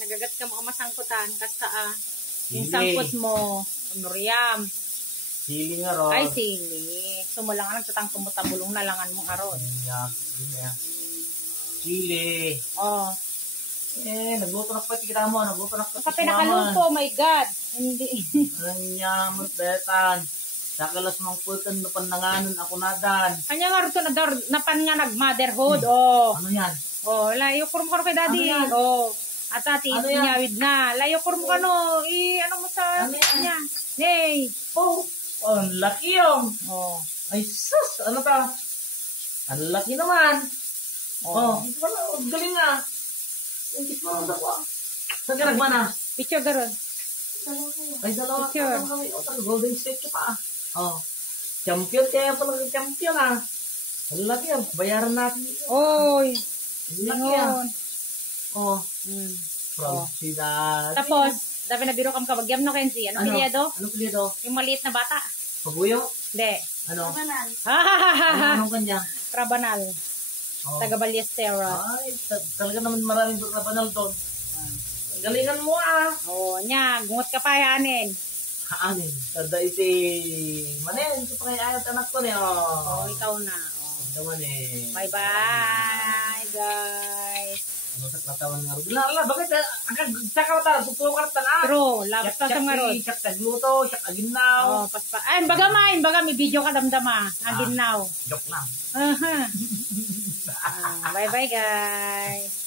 Nagagat ka mo masangkutan. Kasta yung sangkot mo. Muriam. Sili nga ron. Ay, sili. Sumulang ka nagtatang kumutabulong na langan mong aron. Sili. Oh. Nagluto na pa kita mo. Nagluto na pa Sa pinakalupo, my God. Hindi. Anyamot, betan. Sakalas mong putan na pananganan ako nadan. Kanya nga rito napan nga nag-motherhood. Oh. Ano yan? Oh, layo kurum ka kay daddy. Ano yan? Oh. At ati, Ano yan? inyawid na. Layo kurum ka no. Ano mo sa Ano yan? niya? Hey. Oh, ang laki yung. Oh. Ay, sus, ano ta? Ang laki naman. Oh. Ito pala, galing nga. Hindi pa ako ako. Saan ka nagmana? Picture garon. Ay, dalawa Picture. ka kami. Golden State ka pa. Oh. Champion, kaya pala champion Ang laki yan. Bayaran natin. Oy. Ang laki yan. Ngayon. Oh. Oh. Si Daddy. Tapos, dapat nabiro kang kabagyam no, Kenzie. Ano pilyado? Ano pilyado? Yung maliit na bata. Pabuyo? Hindi. Ano? Ha. Anong kanya? Rabanal. Oh. Taga Ballesteros. Ay, talaga naman maraming rabanal doon. Galingan mo Oh, nya, gungot ka pa yanin. Haanin. Kada iti manen. Ito pa kaya ayat anak ko niya. Oh, ikaw na. Oh. Ito man Bye-bye, guys. Ano sa katawan nga rin. Lala, bakit? Ang sakaw ta, supukan ta True, labas ka sa marot. Siyak tagluto, siyak aginaw. Oh, paspa. Ay, baga may video ka damdama. Agin now. Joke lang. Bye-bye, guys.